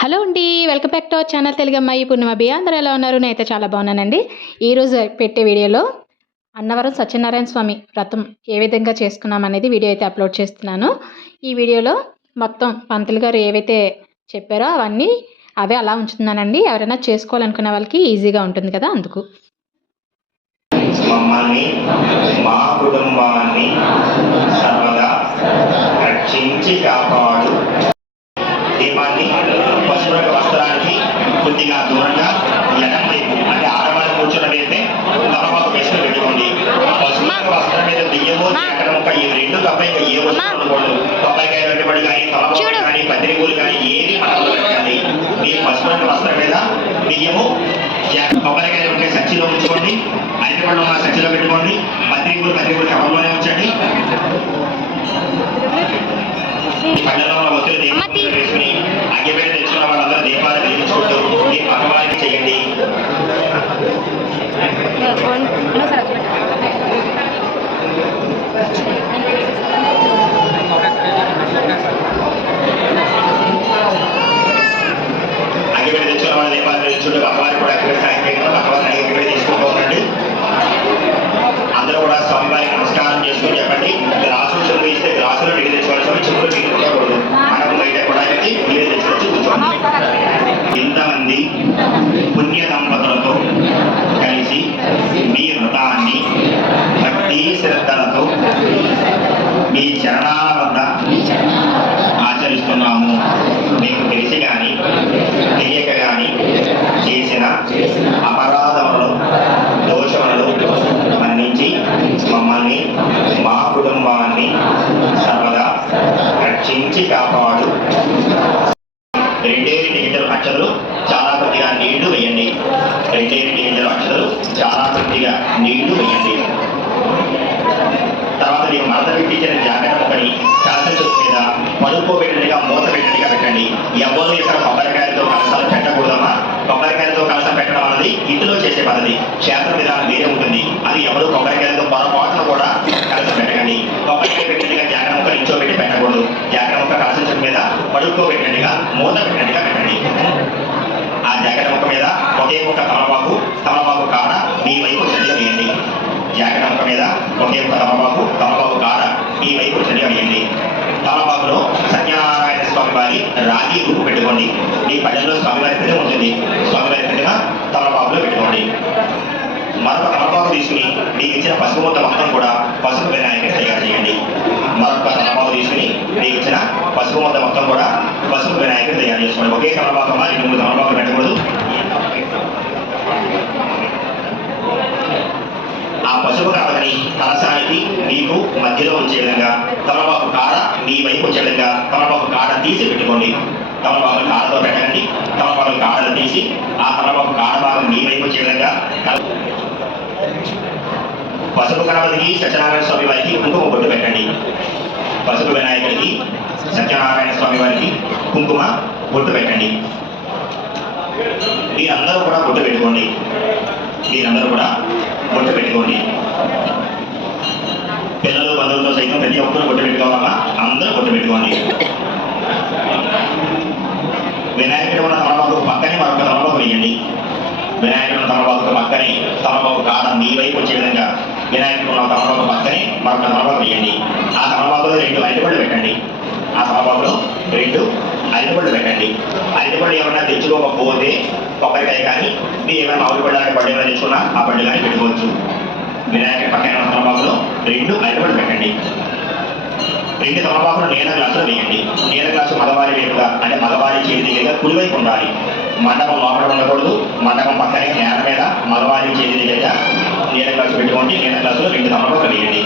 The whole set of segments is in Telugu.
హలో అండి welcome back to our channel Telugammayi. Purnima B అందరూ ఎలా ఉన్నారు? నేనైతే చాలా బాగున్నానండి. ఈరోజు పెట్టే వీడియోలో అన్నవరం సత్యనారాయణ స్వామి వ్రతం ఏ విధంగా చేసుకున్నాం అనేది వీడియో అయితే అప్లోడ్ చేస్తున్నాను. ఈ వీడియోలో మొత్తం పంతులు గారు ఏవైతే చెప్పారో అవన్నీ అవే అలా ఉంచుతున్నానండి. ఎవరైనా చేసుకోవాలనుకునే వాళ్ళకి ఈజీగా ఉంటుంది కదా అందుకు. మా కుటుంబాన్ని సర్వదా రక్షించి కాపాడు. కొబ్బరికాయ పెట్టుబడి కానీ తలపాకు కానీ పత్రికూలు కానీ ఏది మనం పెట్టండి మీ పసుపు వస్త్రం మీద బియ్యము కొబ్బరికాయ ఉంటే సంచిలో ఉంచుకోండి అరటిపళ్ళు ఉన్న సంచిలో పెట్టుకోండి పత్రికలు పత్రికలు కవర్లోనే ఉంచండి ఈ పళ్ళలో ఉన్న ఒత్తిడి దీపాలు వేసుకుని అగ్గిపెట్టి తెచ్చుకున్న వాళ్ళందరూ దీపాలు వెలిగించుకుంటూ మీ పక్కవారికి చేయండి అగ్గిపెట్టి తెచ్చుకున్న వాళ్ళ దీపాలు వెలిగించుకుంటూ పక్కవారికి కూడా అగ్గిపెట్టి సాయం చేయండి పక్కవారిని అగ్గిపెట్టి తీసుకుంటూ ఉండండి అందరూ కూడా స్వామివారికి నమస్కారం చెప్పండి గ్లాసులు చెరువు ఇస్తే గ్లాసులు నీళ్ళు తెచ్చుకోవాల్సిన వస్తే చెరువులు నీళ్ళు ఉండకూడదు మనం బయట కూడా పెట్టి నీళ్ళు తెచ్చుకొచ్చి కూర్చోండి ఇంతమంది పుణ్య దంపతులతో కాబట్టి ఇంటిలో చేసే పద్ధతి క్షేత్ర విధానం వేరే ఉంటుంది అది ఎవరు కొబ్బరికాయలతో పొరపాటును కూడా కలసం పెట్టకండి. కొబ్బరికాయ పెట్టినట్టుగా జాగ్రత్త ముక్క పెట్టి పెట్టకూడదు. జాగ్రత్త ముక్క కలసం చెట్టు మీద పడుకోబెట్టినట్టుగా మూత పెట్టినట్టుగా పెట్టండి. ఆ జాగ్రత్త ముక్క మీద ఒకే ముక్క తమలపాకు తమలపాకు కాడ మీ వైపు చర్య వేయండి. జాగ్రత్త ముక్క మీద ఒకే ముక్క తమలపాకు తమలపాకు కాడ మీ వైపు చర్య వేయండి. తమలపాకులో సత్యనారాయణ స్వామి వారి రాగి రూపు పెట్టుకోండి. మీ పల్లెల్లో స్వామివారి ఉంటుంది స్వామివారి పెద్దగా తమలపాకులో పెట్టుకోండి మరొక తమలపాకు తీసుకుని మీకు ఇచ్చిన పసుపు ముద్ద మొత్తం కూడా పసుపు వినాయకుని తయారు చేయండి. మరొక తమలపాకు తీసుకుని మీకు ఇచ్చిన పసుపు ముద్ద మొత్తం కూడా పసుపు వినాయకుని తయారు చేసుకోండి. ఒకే తమలపాకు మరి మూడు తమలపాకులు పెట్టకూడదు. ఆ పసుపు కలవని కలసానికి మీకు మధ్యలో ఉంచే విధంగా తమలపాకు కాడ మీ వైపు వచ్చే విధంగా తమలపాకు కాడ తీసి పెట్టుకోండి. తమలపాకు కాడతో పెట్టండి తమలపాకు కాడలు తీసి ఆ తమలపాకు కాడ భాగం మీ వైపు వచ్చే విధంగా పసుపు గణపతికి సత్యనారాయణ స్వామి వారికి కుంకుమ బొట్టు పెట్టండి. పసుపు వినాయకుడికి సత్యనారాయణ స్వామి వారికి కుంకుమ బొట్టు పెట్టండి. మీరందరూ కూడా బొట్టు పెట్టుకోండి. మీరందరూ కూడా బొట్టు పెట్టుకోండి. పిల్లలు బంధువులతో సైతం ప్రతి ఒక్కరు బొట్టు పెట్టుకోవాలమ్మా అందరూ బొట్టు పెట్టుకోండి. వినాయకుడు ఉన్న తర్వాత పక్కనే మరొక తర్వాత వేయండి. వినాయకుడు ఉన్న పక్కనే తమలపాకు కాడ మీ వైపు వచ్చే విధంగా వినాయకుడు ఉన్న తమలపాకు పక్కనే మరొక తమలపాకు వేయండి ఆ తమలపాకులో రెండు అరటిపళ్ళు పెట్టండి. ఆ తమలపాకులో రెండు అరటిపళ్ళు పెట్టండి. అరటిపళ్ళు ఏమన్నా తెచ్చుకోకపోతే కొబ్బరికాయ కానీ మీరు ఏమైనా మామిడి పళ్ళు అలాంటి పళ్ళు ఏమైనా తెచ్చుకున్నా ఆ పళ్ళు కానీ పెట్టుకోవచ్చు. వినాయకుడి పక్కన తమలపాకులో రెండు అరటిపళ్ళు పెట్టండి. రెండు తమలపాకులు నేల గ్లాసులో వేయండి. నేల గ్లాసు మగవారి వైపుగా అంటే మగవారి చేతి దగ్గర కుడివైపు ఉండాలి. మండపం లోపల ఉండకూడదు. మండపం పక్కనే నేల మీద మగవారి చేతి దగ్గర నీళ్ళ గ్లాసు పెట్టుకోండి నీళ్ళ గ్లాసులో రెండు తమలపాకులు కలియండి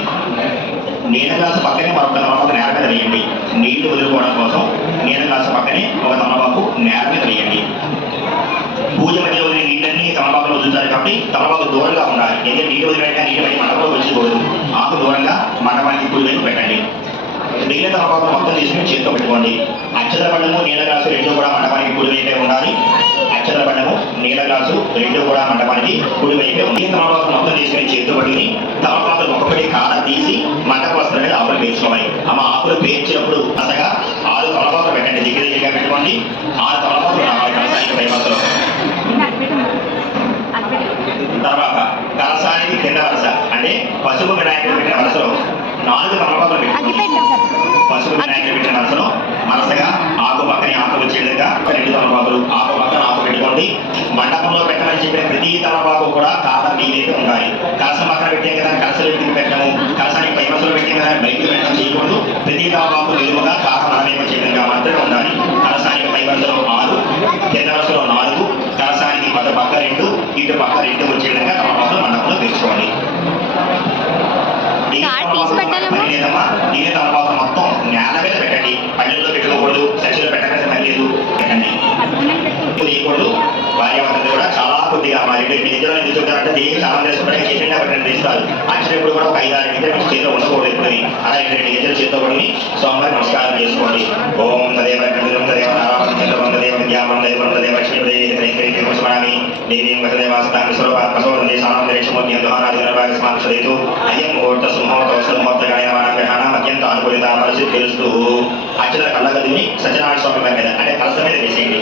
నీళ్ళ గ్లాసు పక్కనే మరొక తమలపాకు నేల మీద వేయండి నీళ్ళు వదులుకోవడం కోసం నీళ్ళ గ్లాసు పక్కనే ఒక తమలపాకు నేల మీద వేయండి పూజ మధ్యలో వదిలే నీళ్ళన్నీ తమలపాకులు వదులుతారు కాబట్టి తమలపాకు దూరంగా ఉండాలి. ఎందుకంటే నీళ్ళు వదిలేక నీళ్ళు పై మండపంలో వచ్చిపోదు ఆకు దూరంగా మండపానికి కుడివైపు పెట్టండి. నీళ్ళ తమలపాకు మొత్తం తీసుకుని చేతితో పెట్టుకోండి. అక్షర బండము నీళ్ళ గ్లాసు రెండు కూడా మండపానికి కుడివైపే ఉండాలి. అక్షర మండపం రెండు కూడా మండపానికి కుడి వైపే ఉంది. తర్వాత మొత్తం తీసుకుని చేతు పట్టుకుని తర్వాత ఒక్కొక్కటి కాడ తీసి మండప వస్తున్నది ఆకులు పేర్చుకోవాలి. ఆమె ఆకులు పేర్చినప్పుడు అసగా ఆరు తర్వాత పెట్టండి. దగ్గర దగ్గర పెట్టుకోండి. ఆరు తర్వాత తర్వాత కలసానికి కింద వరస. అంటే పసుపు వినాయకుడు పెట్టిన వరుసలో నాలుగు తర్వాత పెట్టుకోండి. పసుపు వినాయకుడు పెట్టిన వరుసలో వరసగా ఆకు పక్కనే ఆకు వచ్చేదిగా రెండు తర్వాత మండపంలో పెట్టమని చెప్పిన ప్రతి తమలపాకు కూడా కాలం నీవైతే ఉండాలి కలసం పక్కన పెట్టాం కదా కలసలు పెట్టి పెట్టడము కలసానికి పై మసలు పెట్టాం కదా బయటకు పెట్టడం చేయకూడదు. ప్రతి తమలపాకు నిలువుగా కాలం వచ్చే విధంగా మాత్రమే ఉండాలి. కలసానికి పై వరుసలో ఆరు కింద వరుసలో నాలుగు కలసానికి మధ్య పక్క రెండు ఇటు పక్క రెండు వచ్చే విధంగా తమలపాకులు మండపంలో లేదమ్మా. నేనే మొత్తం నేల మీద పెట్టండి. పల్లెల్లో పెట్టుకోకూడదు ఇప్పుడు భార్యాభర్తలు కూడా చాలా కొద్దిగా మా రెండు నిద్రలో ఎందుకు చెప్తారంటే దేనికి చాలా చేసుకోవడానికి చేసిన రెండు ఇస్తారు అచ్చినప్పుడు కూడా ఒక ఐదు ఆరు నిద్ర మీ చేతిలో ఉండకూడదు ఎప్పుడు అలా ఇక్కడ నిద్రలు చేతితో పడి స్వామివారి నమస్కారం చేసుకోండి. ఓం తదేవ కందులం తదేవ నారాయణ చంద్రం తదేవ విద్యామం దేవం తదేవ లక్ష్మీదేవి దేవీం వసదేవాస్తామి స్వరూపాత్మసోదందే సానం దేశమోద్యం దోహనాదిగరభాగస్మాక్షరేతు అయం ముహూర్త సుముహూర్త ముహూర్త గాయమాన గ్రహణం అత్యంత అనుకూలిత పరిస్థితి తెలుస్తూ. అక్షర కళ్ళగదిని సత్యనారాయణ స్వామి మీద అంటే కలస మీద వేసేయండి.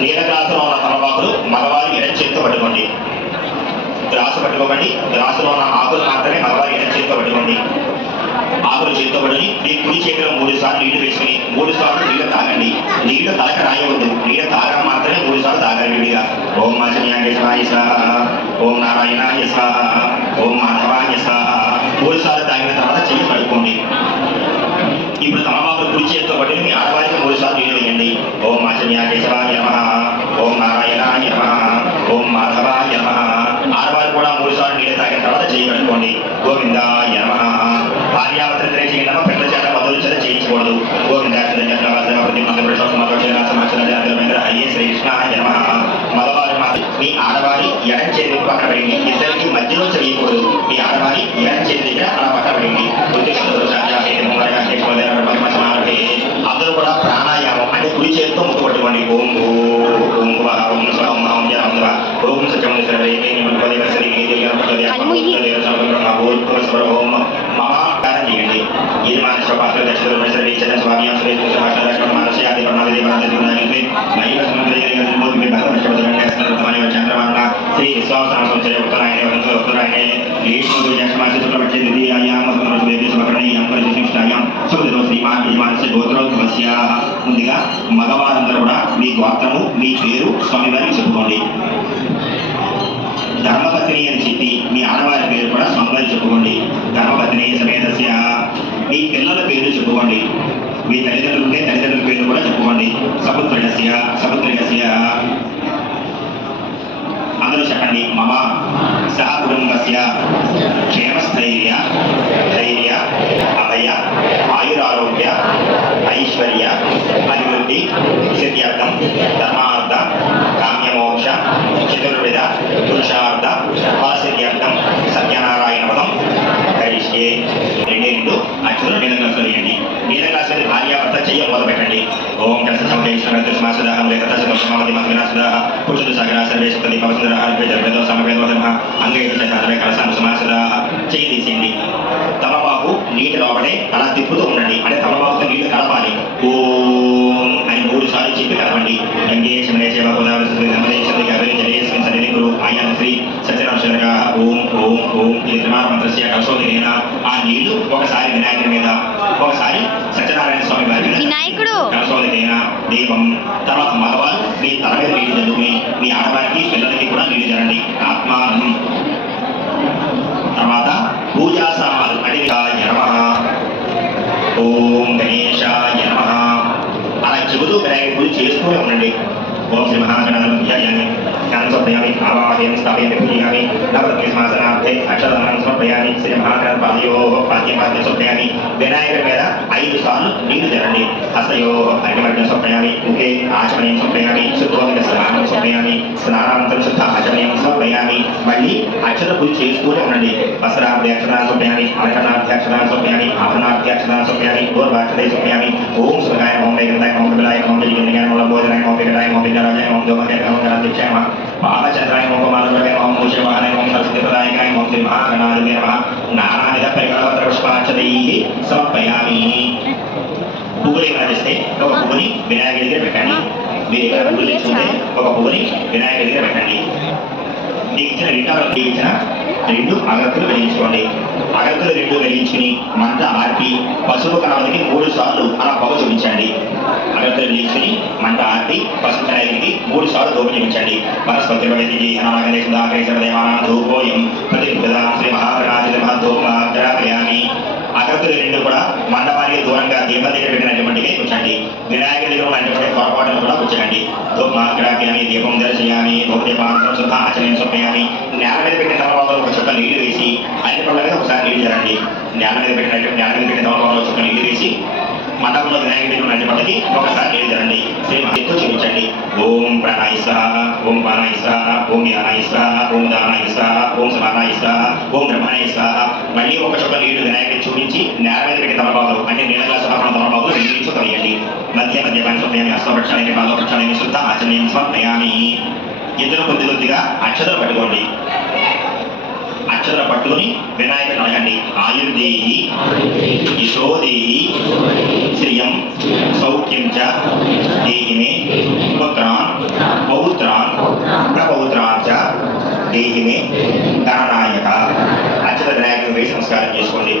నీలగ్లాసులో ఉన్న తమలపాకులు మగవారి ఎడం చేతితో పట్టుకోండి. గ్లాసు పట్టుకోకండి. గ్లాసులో ఉన్న ఆకులు మాత్రమే మగవారి ఎడం చేతితో పట్టుకోండి. ఆకులు చేతితో పట్టుకుని మీ కుడి చేతిలో మూడు సార్లు నీళ్ళు వేసుకుని మూడు సార్లు నీళ్ళు తాగండి. నీళ్ళు తలక రాయవద్దు. నీళ్ళు తాగా మాత్రమే మూడు సార్లు తాగండి విడిగా. ఓం ఆచన్యాయ స్వాహ ఓం నారాయణాయ స్వాహ ఓం మాధవాయ స్వాహ మూడు సార్లు తాగిన తర్వాత చెయ్యి పడుకోండి ఇప్పుడు తమబాబు కుడి చేతితో పట్టుకుని మీ ఆడవారికి మూడు సార్లు నీళ్ళు వేయండి. ఓం ఆచన్య ఓం మాధవాయ నమ ఆడవారు కూడా మూడు సార్లు నీళ్ళు తాగిన తర్వాత చేయి కట్టుకోండి గోవిందాయ నమ భార్యావతంత్రే చేయడం పెద్ద చేత మధుల చేత చేయించకూడదు గోవింద శ్రీకృష్ణాయ నమ మగవారు మీ ఆడవారి ఎడం చేతి పక్కన పడింది ఇద్దరికి మధ్యలో చేయకూడదు మీ ఆడవారి ఎడం చేతి దగ్గర అలా పక్కన పడింది అందరూ కూడా ప్రాణాయ కుడి చేతితో ముక్కు పట్టుకోండి ఓం భూ ఓం భువ ఓం స్వ ఓం మహా ఓం జన ఓం ధ్రువ ఓం సత్యం సర్వే నిమల్పదేవ శ్రీ ఓం మమ కారం చేయండి ఇది మానస పాత్ర దక్షిణ సర్వే చంద్ర స్వామి శ్రీ భాష మానస ఆది పరమాది దేవాలయ మహిళ చంద్రవర్ణ శ్రీ విశ్వాస సంచయ ఉత్తరాయణ ఉత్తరాయణ ఈశ్వరు జక్షమాసి శుక్లపక్షే ద్వితీయాయాం వసుమరసు వేది శుభకరణీయాం శ్రీమాన్ యజమానస్య గోత్రోద్భవస్య ముందుగా మగవారందరూ కూడా మీ గోత్రము మీ పేరు స్వామివారికి చెప్పుకోండి ధర్మపత్ని అని చెప్పి మీ ఆడవారి పేరు కూడా స్వామివారికి చెప్పుకోండి. ధర్మపత్ని సమేతస్య. మీ పిల్లల పేరు చెప్పుకోండి. మీ తల్లిదండ్రులు ఉంటే తల్లిదండ్రుల పేరు కూడా చెప్పుకోండి. సపుత్రుడస్య సపుత్రికస్య మమ సహ కుటుంబస్య క్షేమస్థైర్య ధైర్య అభయ ఆయురారోగ్య ఐశ్వర్య అభివృద్ధి సిద్ధ్యర్థం సర్వేశ ప్రదీప వసుంధర హర్పే జర్వేదో సమవేదో ధర్మ అంగైతే తీసేయండి తమబాబు నీటి లోపలే అలా తిప్పుతూ ఉండండి అంటే తమబాబుతో ఓం గణేశాయ నమ. అలా చెబుతూ వినాయక పూజ చేస్తూనే ఉండండి. ఓం శ్రీ మహాగణాధిపత్యాన్ని జ్ఞానం సమర్పయామి ఆవాహయం స్థాపయామి పూజయామి నవరత్న సింహాసనార్థే అక్షరదానం సమర్పయామి శ్రీ మహాగణ మహాగణపాదయో పాద్య పాద్య సమర్పయామి వినాయకుడి మీద ఐదు సార్లు నీళ్ళు జరండి. హస్తయో అగ్నిమగ్నం సమర్పయామి ముఖే ఆచమనీయం సమర్పయామి శుద్ధోదక స్నానం సమర్పయామి స్నానానంతరం శుద్ధ ఆచమనీయం సమర్పయామి. మళ్ళీ అక్షర పూజ చేస్తూనే ఉండండి. వస్త్రాభ్యక్షరాన్ని సమర్పయామి అలంకరణాభ్యక్షరాన్ని సమర్పయామి ఆభరణాభ్యక్షరాన్ని సమర్పయామి గోర్వాక్షరే సమర్పయామి ఓం శివాయ ఓం వేగంతాయ ఓం కపిలాయ ఓం జగన్యాయ ఓం భోజనాయ ఓం వికటాయ ఓం వికరాజాయ ఓం దోమకాయ ఓం గణాధ్యక్షాయ ఓం బాలచంద్రాయ ఓం కుమారవరాయ ఓం మూషవాహనాయ ఓం సరస్వతిపదాయకాయ ఓం శ్రీ మహాగణాధిపే నమః నానావిధ పరికరపత్ర పుష్పాంచదైః సమర్పయామి పువ్వులు ఏమైనా తెస్తే ఒక పువ్వుని వినాయకుడి దగ్గర పెట్టండి మీరు ఏమైనా పువ్వులు తెచ్చుకుంటే ఒక పువ్వుని వినాయకుడి దగ్గర పెట్టండి మీకు ఇచ్చిన రిటార్ ఇచ్చిన రెండు అగత్తులు వెలిగించుకోండి. అగత్తులు రెండు వెలిగించుకుని మంట ఆర్పి పసుపు కణాలకి మూడు సార్లు అలా పొగ చూపించండి. అగత్తులు వెలిగించుకుని మంట ఆర్పి పసుపు కణాలకి మూడు సార్లు దూపం చూపించండి. పరస్పతి వైద్య దేవానా ధూపోయం ప్రతి శ్రీ మహాప్రకాశ మహాధూపాగ్రహయామి అగరత్తులు రెండు కూడా మండపానికి దూరంగా దీపం దగ్గర పెట్టినటువంటివి ఉంచండి వినాయకుడి దగ్గర ఉన్నటువంటి పొరపాటును కూడా కూర్చోండి. ధూపాగ్రహయామి దీపం దర్శయామి ధూపదీపాంతరం శుద్ధ ఆచరణ సమయామి నేల మీద పెట్టిన తర్వాత ఒక చుక్క నీళ్ళు వేసి అన్ని పళ్ళ మీద ఒకసారి నీళ్ళు చేరండి నేల మీద పెట్టినటువంటి నేల మీద పెట్టిన తర్వాత ఒక చుక్క నీళ్ళు వేసి మండపంలో వినాయకుడి దగ్గర ఉన్నటువంటి పళ్ళకి ఒకసారి నీళ్ళు చేరండి శ్రీ చూపించండి. ఓం ప్రణాయ ఓం ప్రాణాయ ఓం యానాయిస ఓం దానాయిస ఓం సమానాయిస ఓం బ్రహ్మణాయ మళ్ళీ ఒక చోట నీళ్ళు వినాయకుడిని చూపించి నేల మీద పెట్టి తలపాదు అంటే నీళ్ళ గ్లాసు తలపడం తలపాదు రెండు నుంచి తొలగండి మధ్య మధ్య పంచమయామి అష్టపక్షాలని పాదపక్షాలని శుద్ధ ఆచరణీయం సమయామి ఇద్దరు కొద్ది కొద్దిగా అక్షతలు పట్టుకోండి. అక్షర పట్టుకుని వినాయకుడు అడగండి ఆయుర్దేహి యశోదేహి శ్రియం సౌఖ్యం చ దేహిమే పుత్రాన్ పౌత్రాన్ ప్రపౌత్రాన్ చ దేహిమే మే అక్షర వినాయకుడు వేసి నమస్కారం చేసుకోండి.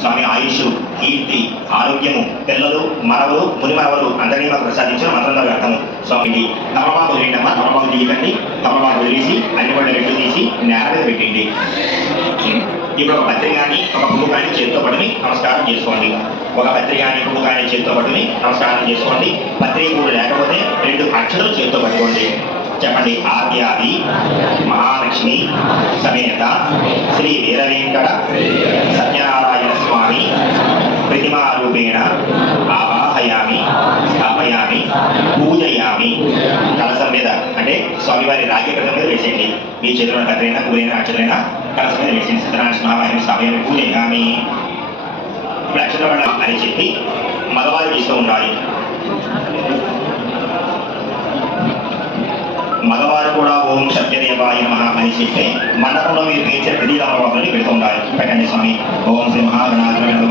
స్వామి ఆయుష్ కీర్తి ఆరోగ్యము పిల్లలు మనవలు మునిమరవలు అందరినీ మాకు ప్రసాదించిన మంత్రంలో వ్యర్థము స్వామికి తమలపాకు వదిలేండమ్మా తమలపాకు తీయకండి తమలపాకు వదిలేసి అన్ని పళ్ళు రెండు తీసి నేల మీద పెట్టండి. ఇప్పుడు ఒక పత్రి కానీ ఒక పువ్వు కానీ చేతితో పట్టుని నమస్కారం చేసుకోండి. ఒక పత్రి కానీ పువ్వు కానీ చేతితో పట్టుని నమస్కారం చేసుకోండి. పత్రి పువ్వు లేకపోతే రెండు అక్షరాలు చేతితో పట్టుకోండి. చెప్పండి ఆద్యాది మహాలక్ష్మి సమేత శ్రీ వీరవేంకట సత్యనారాయణ స్వామి. ప్రతిమారూపేణ ఆవాహయామి స్థాపయామి పూజయామి. కలసం మీద అంటే స్వామివారి రాగి కథ మీద వేసేయండి. మీ చేతుల కథలైనా పూరైనా అక్షరైనా కలసం మీద వేసేయండి. సత్యనారాయణ స్వామి స్థాపయామి పూజయామి. ఇప్పుడు అక్షరం అని చెప్పి మగవారు చేస్తూ ఉండాలి. మగవారు కూడా ఓం సత్యదేవాయ మహా అని చెప్పి మండపంలో మీరు పేర్చే ప్రతి రామబాబుని పెడుతుంటారు. పెట్టండి స్వామి. ఓం శ్రీ మహాగణాధిపతి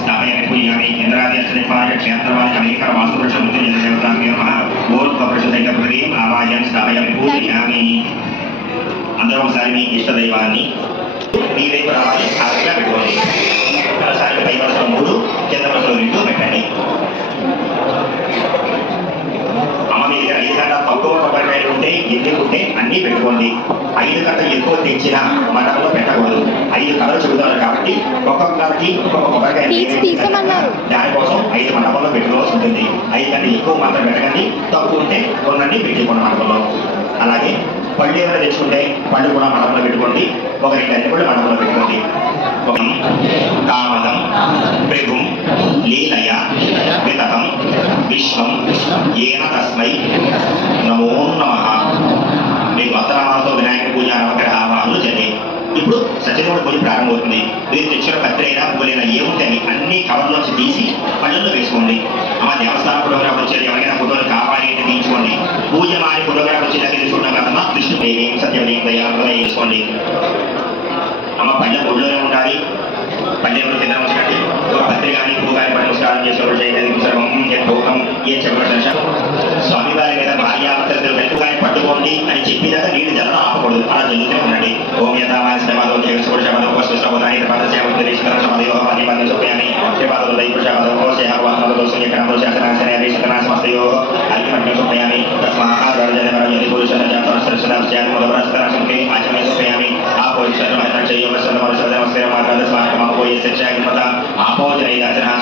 స్థాపయామి పూజయామి ఇంద్రాది అశ్వనిపాయ క్షేత్రవాది అనేక వాస్తుపురుష మృత్యుంజయ దేవతాభ్యో నమః ఊర్ధ్వపురుష దైవ హృదయం ఆవాహయామి స్థాపయామి పూజయామి అందరూ ఒకసారి మీ ఇష్ట దైవాన్ని మీ వైపు రావాలి ఆ విధంగా పెట్టుకోండి ఒకసారి పై ఉంటే ఎందుకు ఉంటే అన్నీ పెట్టుకోండి. ఐదు కంట ఎక్కువ తెచ్చిన మండపంలో పెట్టకూడదు. ఐదు కథలు చెబుతారు కాబట్టి ఒక్కొక్కరికి ఒక్కొక్క. దానికోసం ఐదు మండపంలో పెట్టుకోవాల్సి ఉంటుంది. ఐదు కంటే ఎక్కువ మాత్రం పెట్టకండి. తక్కువ ఉంటే కొనండి పెట్టుకోండి మండపంలో అలాగే పళ్ళు ఏమైనా తెచ్చుకుంటే పళ్ళు కూడా మండపంలో పెట్టుకోండి. ఒక రెండు అన్ని పళ్ళు మండపంలో పెట్టుకోండి. కామదం ప్రభుం లీలయ వితతం విశ్వం ఏన తస్మై దయాలు అమ్మ పల్లె ఒళ్ళోనే ఉండాలి. పల్లె ఎవరు కింద వచ్చినట్టు ఒక పత్రి కానీ పువ్వు కానీ పట్టు స్నానం చేసేవాళ్ళు చేయడానికి సర్వం భోగం ఏ చెప్పడం స్వామివారి మీద భార్యాభర్తలు వెళ్తూ కానీ పట్టుకోండి అని చెప్పినాక నీళ్ళు జనం ఆపకూడదు. అలా జరుగుతూ ఉండండి. ఓం యథామాయ శ్రమతో జగస్ఫుడ శబదో వస్తు శ్రమదాని పద సేవ తెలిసిన సమదయో పది మంది సుప్యామి శ్రీపాదం దైవ శబదో సేహవాత్మతో సూర్యకరంలో శాసనాశనే రీసకనా సమస్తయో అల్పమట్టు సుప్యామి महाराजाय पुरुषराजाय परसरसनाम जय मोदवरस्तरासं के आचमय स्वयामि आपो ईश्वर माता जय वसलम वसलम सेवा माता दस्वाय मापो ये सच्चाई पता आपो जय दासना